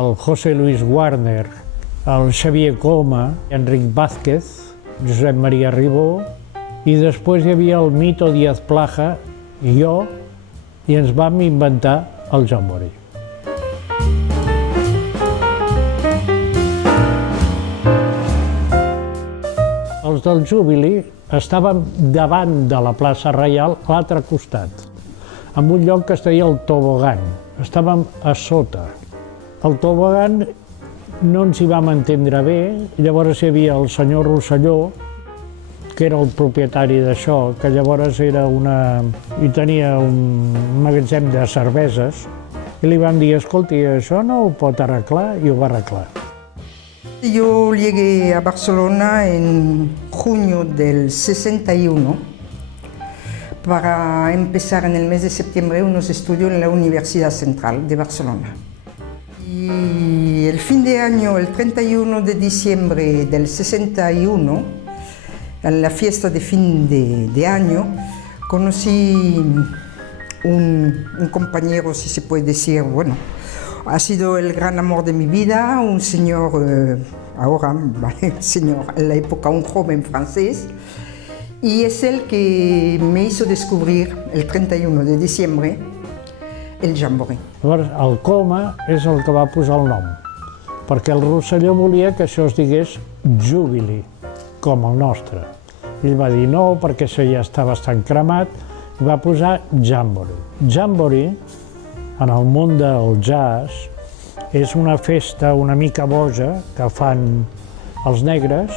el José Luis Warner, el Xavier Coma, Enric Vázquez, Josep Maria Ribó, i després hi havia el Mito Díaz Plaja i jo, i ens vam inventar el Jambori. Els del Júbili estàvem davant de la plaça Reial, a l'altre costat, en un lloc que es deia el Tobogan. Estàvem a sota. El Tobogan no ens hi vam entendre bé, llavors hi havia el senyor Rosselló, que era el propietari d'això, que llavors hi tenia un magatzem de cerveses, i li vam dir, escolti, això no ho pot arreglar, i ho va arreglar. Yo llegué a Barcelona en junio del 61 para empezar en el mes de septiembre unos estudios en la Universidad Central de Barcelona. Y el fin de año, el 31 de diciembre del 61, en la fiesta de fin de año, conocí un compañero, si se puede decir, bueno, ha sido el gran amor de mi vida, un señor, ahora, señor, en la época un joven francés, y es el que me hizo descobrir el 31 de diciembre el Jambori. Llavors, el Coma és el que va posar el nom, perquè el Rosselló volia que això es digués Júbili, com el nostre. Ell va dir no, perquè això ja està bastant cremat, i va posar Jambori. Jambori, en el món del jazz, és una festa una mica boja que fan els negres,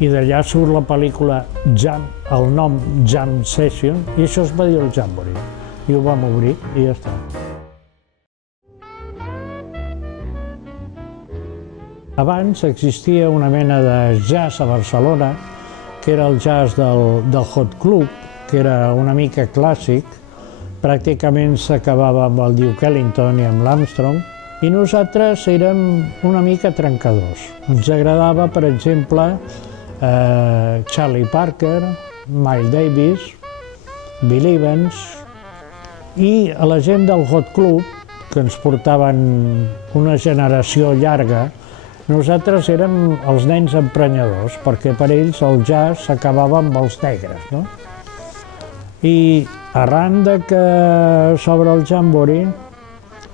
i d'allà surt la pel·lícula Jam, el nom Jam Session, i això es va dir el Jambori. I ho vam obrir i ja està. Abans existia una mena de jazz a Barcelona, que era el jazz del Hot Club, que era una mica clàssic, pràcticament s'acabava amb el Duke Ellington i amb l'Armstrong, i nosaltres érem una mica trencadors. Ens agradava, per exemple, Charlie Parker, Miles Davis, Bill Evans, i a la gent del Hot Club, que ens portaven una generació llarga, nosaltres érem els nens emprenyadors, perquè per ells el jazz s'acabava amb els negres, no? I arran de que s'obre el Jambori,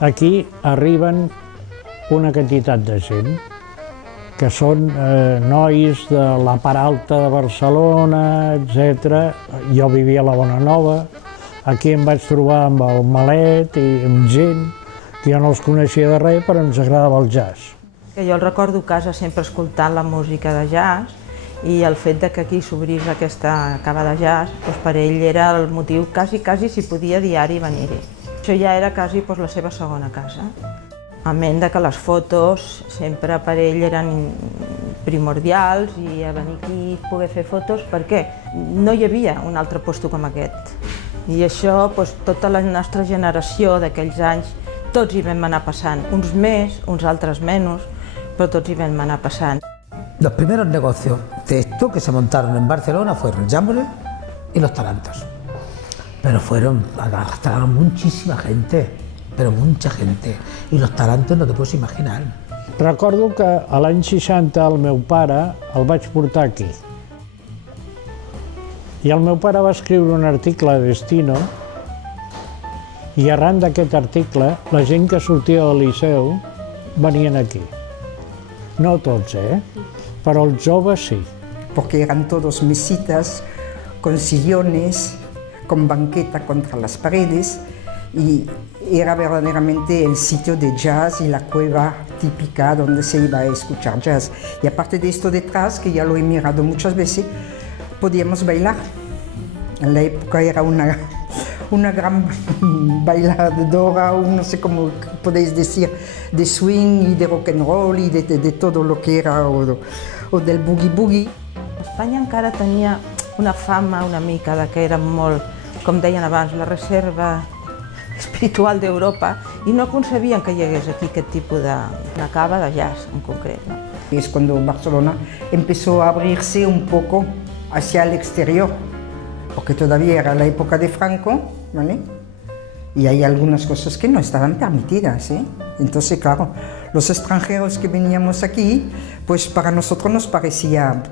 aquí arriben una quantitat de gent, que són nois de la part alta de Barcelona, etc. Jo vivia a la Bonanova, aquí em vaig trobar amb el Malet i amb gent que jo no els coneixia de res, però ens agradava el jazz. Jo el recordo a casa sempre escoltant la música de jazz, i el fet que aquí s'obrís aquesta cava de jazz, per ell era el motiu quasi si podia diari venir-hi. Això ja era quasi la seva segona casa. A ment que les fotos sempre per ell eren primordials i a venir aquí i poder fer fotos perquè no hi havia un altre lloc com aquest. I això, tota la nostra generació d'aquells anys, tots hi vam anar passant, uns més, uns altres menys, però tots hi vam anar passant. Los primeros negocios de esto que se montaron en Barcelona fueron el Jambori y los tarantos. Pero arrastraron muchísima gente, pero mucha gente. Y los tarantos no te puedes imaginar. Recordo que a l'any 60 el meu pare el vaig portar aquí. I el meu pare va escriure un article a Destino, i arran d'aquest article la gent que sortia del Liceu venien aquí. No tots, però els joves sí. Porque eran todos mesitas con sillones, con banqueta contra las paredes, y era verdaderamente el sitio de jazz y la cueva típica donde se iba a escuchar jazz. Y aparte de esto detrás, que ya lo he mirado muchas veces, podíamos bailar. En la época era una gran bailadora, no sé cómo podéis decir, de swing y de rock and roll y de todo lo que era, o del boogie-boogie. Espanya encara tenia una fama una mica de que era molt, com deien abans, la reserva espiritual d'Europa, i no concebien que hi hagués aquí aquest tipus de cava de jazz en concret. Es cuando Barcelona empezó a abrirse un poco hacia el exterior, porque todavía era la época de Franco, ¿vale? y hay algunas cosas que no estaban permitidas, ¿eh? Entonces, claro, los extranjeros que veníamos aquí, pues para nosotros nos parecía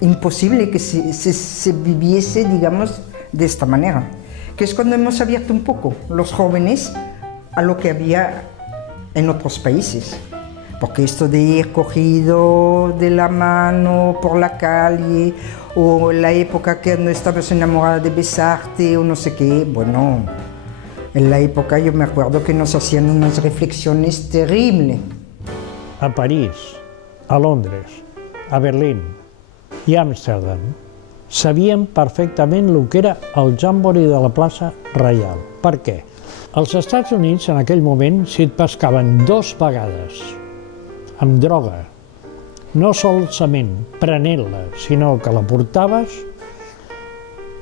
imposible que se viviese, digamos, de esta manera. Que es cuando hemos abierto un poco los jóvenes a lo que había en otros países. Porque esto de ir cogido de la mano por la calle, o la época que no estabas enamorada de besarte, o no sé qué, bueno, en la época yo me acuerdo que nos hacían unas reflexiones terribles. A París, a Londres, a Berlín i a Amsterdam sabien perfectament el que era el Jamboree de la plaça Reial. Per què? Als Estats Units, en aquell moment, si et pescaven 2 vegades amb droga, no solament prenent-la, sinó que la portaves,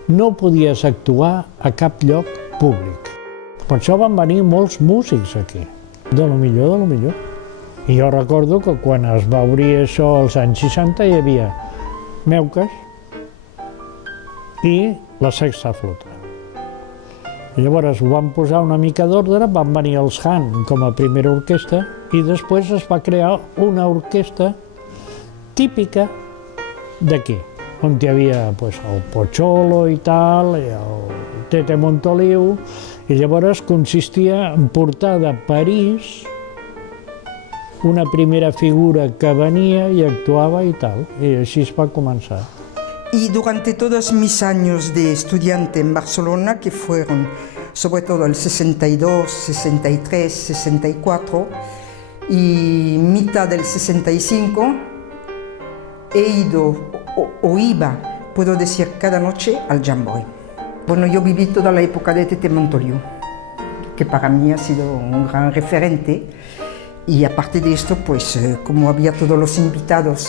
no podies actuar a cap lloc públic. Per això van venir molts músics aquí, de lo millor, de lo millor. I jo recordo que quan es va obrir això als anys 60 hi havia Meuques i la Sexta Flota. I llavors ho van posar una mica d'ordre, van venir els Han com a primera orquestra i després es va crear una orquestra típica d'aquí, on hi havia pues, el Pocholo i tal, i el Tete Montoliu, i llavors consistia en portar de París una primera figura que venia i actuava i tal, i així es va començar. Y durante todos mis años de estudiante en Barcelona, que fueron sobre todo el 62, 63, 64 y mitad del 65, he ido o iba, puedo decir, cada noche al Jamboree. Bueno, yo viví toda la época de Tete Montoliu, que para mí ha sido un gran referente. Y aparte de esto, pues como había todos los invitados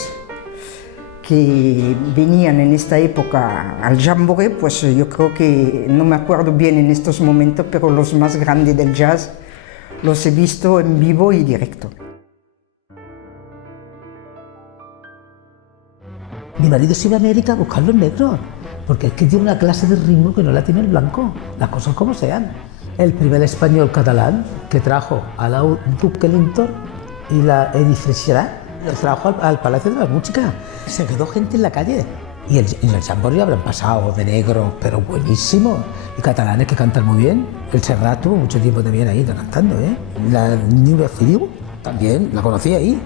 que venían en esta época al Jamboree, pues yo creo que, no me acuerdo bien en estos momentos, pero los más grandes del jazz los he visto en vivo y directo. Mi marido se iba a América a buscar los negros, porque es que tiene una clase de ritmo que no la tiene el blanco, las cosas como sean. El primer español catalán que trajo a la Duke Ellington y la Edith Freixerat, los trajo al Palacio de la Música. Se quedó gente en la calle. Y en el Jamboree habrán pasado de negro, pero buenísimo. Y catalanes que cantan muy bien. El Serrat tuvo mucho tiempo también ahí cantando, ¿eh? La Núria Feliu también, la conocí ahí.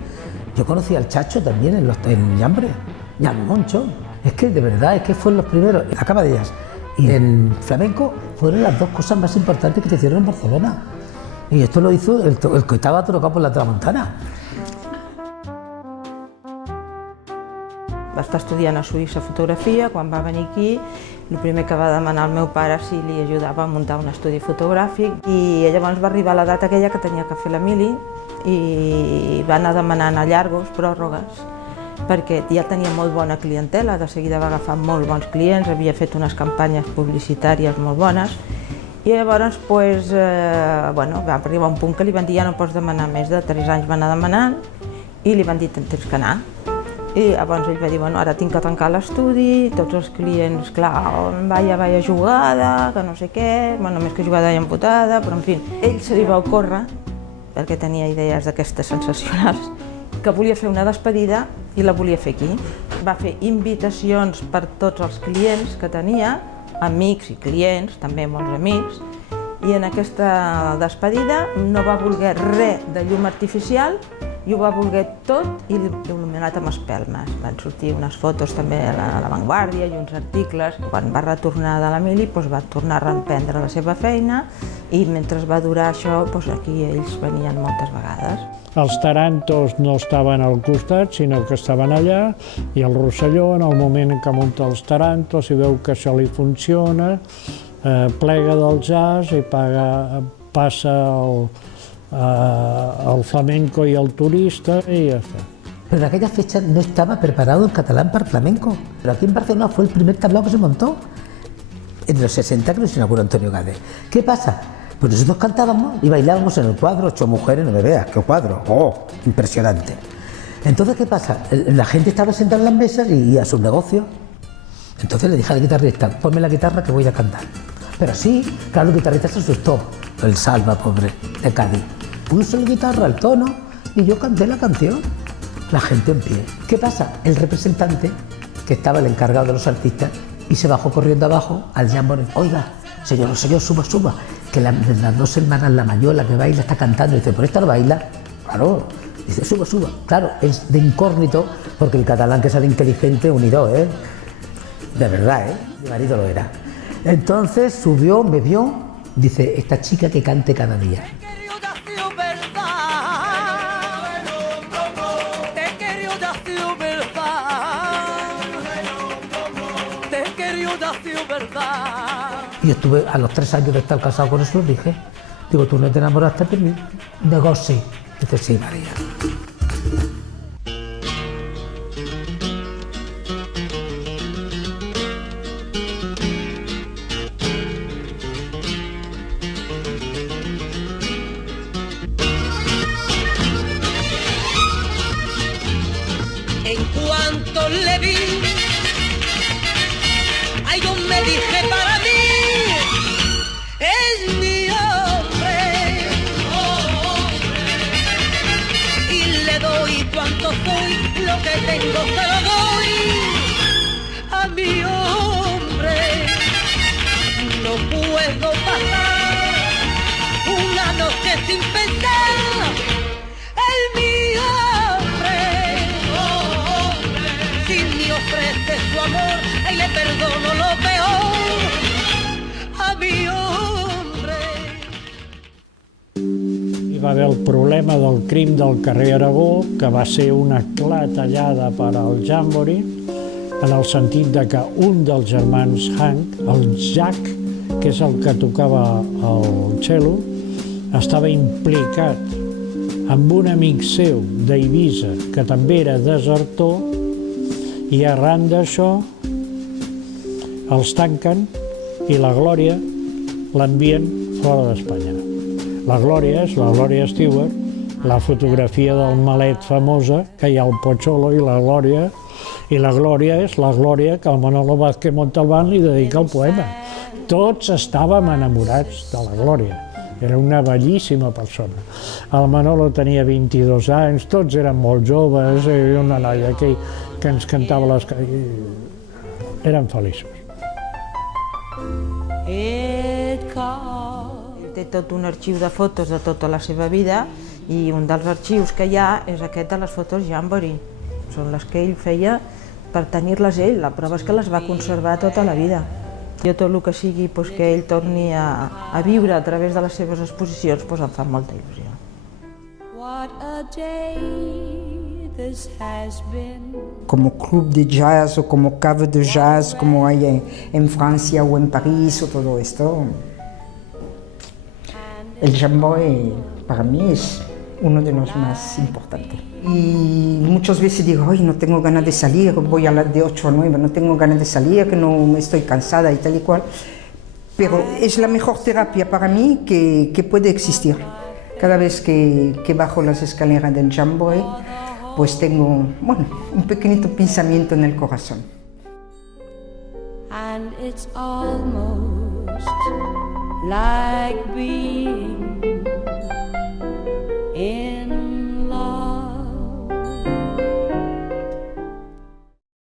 Yo conocí al Chacho también en el Jamboree. Y al Moncho. Es que de verdad, es que fueron los primeros. En la Cama de Jazz y en flamenco fueron las 2 cosas más importantes que se hicieron en Barcelona. Y esto lo hizo el que estaba tocado por la Tramuntana. Va estar estudiant a Suïssa fotografia, quan va venir aquí, el primer que va demanar al meu pare si li ajudava a muntar un estudi fotogràfic, i llavors va arribar la data aquella que tenia que fer la mili i va anar demanant allargos, pròrrogues, perquè ja tenia molt bona clientela, de seguida va agafar molt bons clients, havia fet unes campanyes publicitàries molt bones, i llavors va arribar un punt que li van dir ja no pots demanar més de 3 anys, va anar demanant, i li van dir tens que anar. I llavors ell va dir, bueno, ara tinc que tancar l'estudi, tots els clients, clar, vaya jugada, que no sé què, bueno, més que jugada i amputada, però en fi. Ell se li va ocórrer, perquè tenia idees d'aquestes sensacionals, que volia fer una despedida i la volia fer aquí. Va fer invitacions per tots els clients que tenia, amics i clients, també molts amics, i en aquesta despedida no va voler res de llum artificial i ho va voler tot il·luminat amb espelmes. Van sortir unes fotos també a La Vanguardia i uns articles. Quan va retornar de la mili va tornar a reemprendre la seva feina i mentre va durar això, aquí ells venien moltes vegades. Els tarantos no estaven al costat, sinó que estaven allà, i el Rosselló, en el moment en què munta els tarantos i veu que això li funciona, plega del jazz i passa al flamenco y al turista y ya está. Pero en aquella fecha no estaba preparado el catalán para el flamenco. Pero aquí en Barcelona fue el primer tablao que se montó. En los 60 que nos inauguró Antonio Gades. ¿Qué pasa? Pues nosotros cantábamos y bailábamos en el cuadro, 8 mujeres, no me veas, qué cuadro, impresionante. Entonces, ¿qué pasa? La gente estaba sentada en las mesas y a sus negocios. Entonces le dije al guitarrista, ponme la guitarra que voy a cantar. Pero sí, claro, el guitarrista se asustó, el Salva, pobre, de Cádiz. Puso la guitarra al tono y yo canté la canción. La gente en pie. ¿Qué pasa? El representante, que estaba el encargado de los artistas, y se bajó corriendo abajo al jamboree. Oiga, señor, suba, que las dos hermanas, la mayor, la que baila, está cantando. Y dice, ¿por esta no baila? Claro. Dice, suba. Claro, es de incógnito, porque el catalán que sale inteligente, unido, ¿eh? De verdad, ¿eh? Mi marido lo era. Entonces subió, me vio, dice, esta chica que cante cada día. Y yo estuve a los 3 años de estar casado con eso, dije, digo, ¿tú no te enamoraste de mí? Digo, sí. Dice, sí, María. En cuanto le vi, ay, yo me dije para mí, es mi hombre, y le doy cuanto soy, lo que tengo se lo doy a mi hombre. No puedo pasar una noche sin pensar en mi hombre. Si me ofrece su amor, ahí le perdono lo peor a mi hombre. Hi va haver el problema del crim del carrer Aragó, que va ser una clatellada per al Jamboree, en el sentit de que un dels germans Hank, el Jack, que és el que tocava el cello, estava implicat amb un amic seu d'Eivissa, que també era desertor, i arran d'això els tanquen i la Glòria l'envien fora d'Espanya. La Glòria és la Glòria Stewart, la fotografia del malet famosa, que hi ha el Pocholo i la Glòria, i la Glòria és la Glòria que el Manolo Vázquez Montalbán li dedica el poema. Tots estàvem enamorats de la Glòria. Era una bellíssima persona. El Manolo tenia 22 anys, tots eren molt joves, i una noia que ens cantava les... Eren feliços. Ell té tot un arxiu de fotos de tota la seva vida i un dels arxius que hi ha és aquest de les fotos Jamboree. Són les que ell feia per tenir-les ell. La prova és que les va conservar tota la vida. Jo tot el que sigui que ell torni a viure a través de les seves exposicions em fa molta il·lusió. Como club de jazz o como cave de jazz como hay en Francia o en París o todo esto. El Jamboree para mí es uno de los más importantes. Y muchas veces digo, ay, no tengo ganas de salir, voy a las de 8 a 9, no tengo ganas de salir, que no estoy cansada y tal y cual. Pero es la mejor terapia para mí que puede existir. Cada vez que bajo las escaleras del Jamboree, pues tengo, bueno, un pequeñito pensamiento en el corazón. And it's almost like being